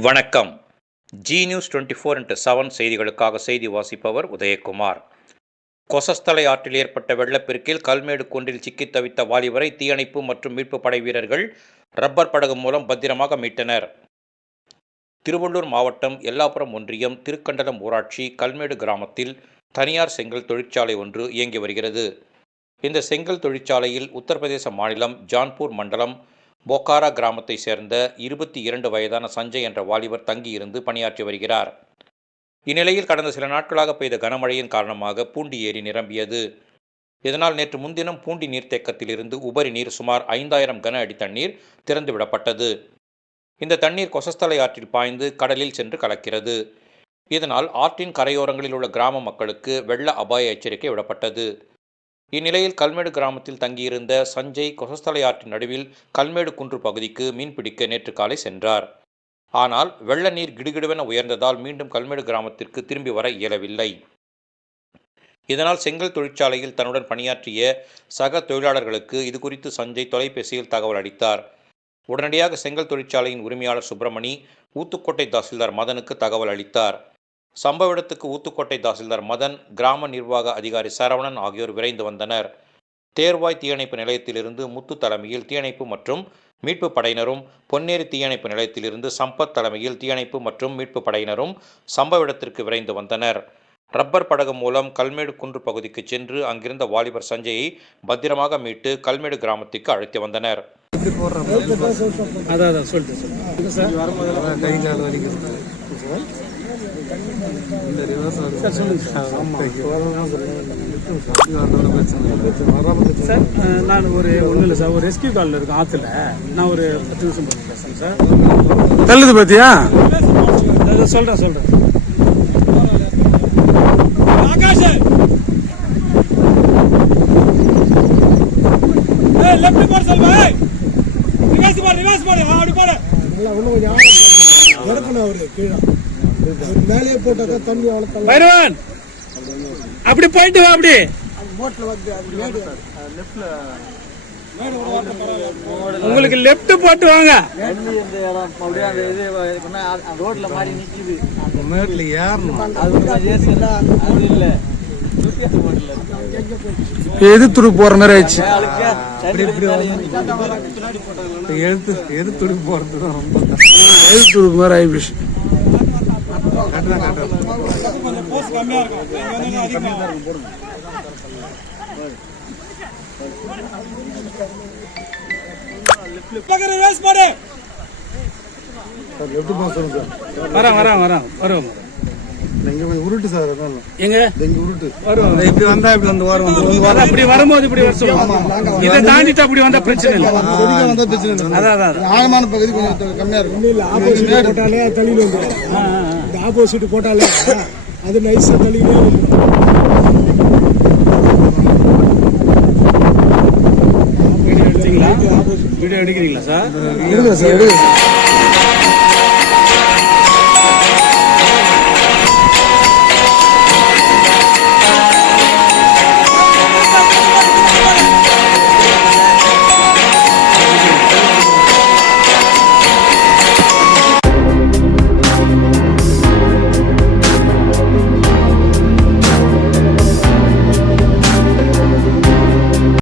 வணக்கம். Zee News twenty four into seven செய்திகளுக்காக செய்தி வாசிப்பவர் உதயகுமார். கொசஸ்தலை ஆற்றில் ஏற்பட்ட வெள்ளப்பெருக்கில் கல்மேடு குன்றில் சிக்கித் தவித்த வாலிபரை தீயணைப்பு மற்றும் மீட்பு படை வீரர்கள் ரப்பர் படகு மூலம் பத்திரமாக மீட்டனர். திருவள்ளூர் மாவட்டம் எல்லாபுரம் ஒன்றியம் திருக்கண்டலம் ஊராட்சி கல்மேடு கிராமத்தில் தனியார் செங்கல் தொழிற்சாலை ஒன்று இயங்கி வருகிறது. இந்த செங்கல் தொழிற்சாலையில் உத்தரப்பிரதேச மாநிலம் ஜான்பூர் மண்டலம் போக்காரா கிராமத்தை சேர்ந்த இருபத்தி இரண்டு வயதான சஞ்சய் என்ற வாலிபர் தங்கியிருந்து பணியாற்றி வருகிறார். இந்நிலையில் கடந்த சில நாட்களாக பெய்த கனமழையின் காரணமாக பூண்டி ஏரி நிரம்பியது. இதனால் நேற்று முன்தினம் பூண்டி நீர்த்தேக்கத்திலிருந்து உபரி நீர் சுமார் ஐந்தாயிரம் கன அடி தண்ணீர் திறந்துவிடப்பட்டது. இந்த தண்ணீர் கொசஸ்தலை ஆற்றில் பாய்ந்து கடலில் சென்று கலக்கிறது. இதனால் ஆற்றின் கரையோரங்களில் உள்ள கிராம மக்களுக்கு வெள்ள அபாய எச்சரிக்கை விடப்பட்டது. இந்நிலையில் கல்மேடு கிராமத்தில் தங்கியிருந்த சஞ்சய் கொசஸ்தலை ஆற்றின் நடுவில் கல்மேடு குன்று பகுதிக்கு மீன்பிடிக்க நேற்று காலை சென்றார். ஆனால் வெள்ள நீர் கிடுகிடுவென உயர்ந்ததால் மீண்டும் கல்மேடு கிராமத்திற்கு திரும்பி வர இயலவில்லை. இதனால் செங்கல் தொழிற்சாலையில் தன்னுடன் பணியாற்றிய சக தொழிலாளர்களுக்கு இது குறித்து சஞ்சய் தொலைபேசியில் தகவல் அளித்தார். உடனடியாக செங்கல் தொழிற்சாலையின் உரிமையாளர் சுப்பிரமணி ஊத்துக்கோட்டை தாசில்தார் மதனுக்கு தகவல் அளித்தார். சம்பவ இடத்துக்கு ஊத்துக்கோட்டை தாசில்தார் மதன் கிராம நிர்வாக அதிகாரி சரவணன் ஆகியோர் விரைந்து வந்தனர். தேர்வாய் தீயணைப்பு நிலையத்திலிருந்து முத்து தலைமையில் தீயணைப்பு மற்றும் மீட்பு படையினரும் பொன்னேரி தீயணைப்பு நிலையத்திலிருந்து சம்பத் தலைமையில் தீயணைப்பு மற்றும் மீட்பு படையினரும் சம்பவ இடத்திற்கு விரைந்து வந்தனர். ரப்பர் படகு மூலம் கல்மேடு குன்று பகுதிக்கு சென்று அங்கிருந்த வாலிபர் சஞ்சயை பத்திரமாக மீட்டு கல்மேடு கிராமத்திற்கு அழைத்து வந்தனர். சார் இந்த ரிவர்ஸ் நான் ஒரு ஒன்றும் இல்லை சார். ஒரு ரெஸ்கியூ காலில் இருக்கேன் ஆற்றுல நான் ஒரு பத்து நிமிஷம் பேசுகிறேன் சார். தள்ளுது அதான் சொல்கிறேன் சொல்கிறேன் லெஃப்ட் போட சொல்லுங்க ரிவர்ஸ் போடு ரிவர்ஸ் போடு. அப்படி போடு. இறக்கணும் அவரு கீழே. மேலேயே போட்டாக்கா தம்பி வளர்த்தலாம் பைரவன்! அப்படி போயிட்டு வா அப்படி. உங்களுக்கு லெஃப்ட் போட்டு வாங்க. ரோட்ல மாதிரி நிக்குது. மேட்ல ஏறணும். அது இல்ல, அது இல்ல சுத்தியாத்து போடல எது துடு போற மாதிரி ஆயிடுச்சு. மேல எழுத்து எது துடு போறது ரொம்ப எது துடு மாதிரி ஆயிடுச்சு. கட்டுதான் கட்டுறேன். கொஞ்சம் போஸ்ட் கம்மியா இருக்கும் இங்க வந்து அதிகமா இருக்கும் பக்கத்துல ரிவர்ஸ் போடு எப்படி போக சொல்லுங்க. வரேன் வரேன் வரேன். வருவோம். உருட்டு சார் அதான். எங்க? இங்க உருட்டு. வருவோம் இப்படி வந்தா இப்படி வந்து ஓரம் வந்து அது அப்படி வரும்போது இப்படி வர சொல்லுங்க. இதை தாண்டிட்டு அப்படி வந்தா பிரச்சனை இல்லை. வந்தா பிரச்சனை இல்லை. அதான் அதான். ஆழமான பகுதி கொஞ்சம் கம்மியா இருக்கும். இல்ல ஆப்போசிட் போட்டாலே தள்ளியில் வந்துடும் இந்த ஆப்போசிட் போட்டாலே அது நைஸா தள்ளிக்கிட்டே வந்துடும் வீடியோ எடுக்கிறீங்களா சார்? எடுங்க சார் எடுங்க.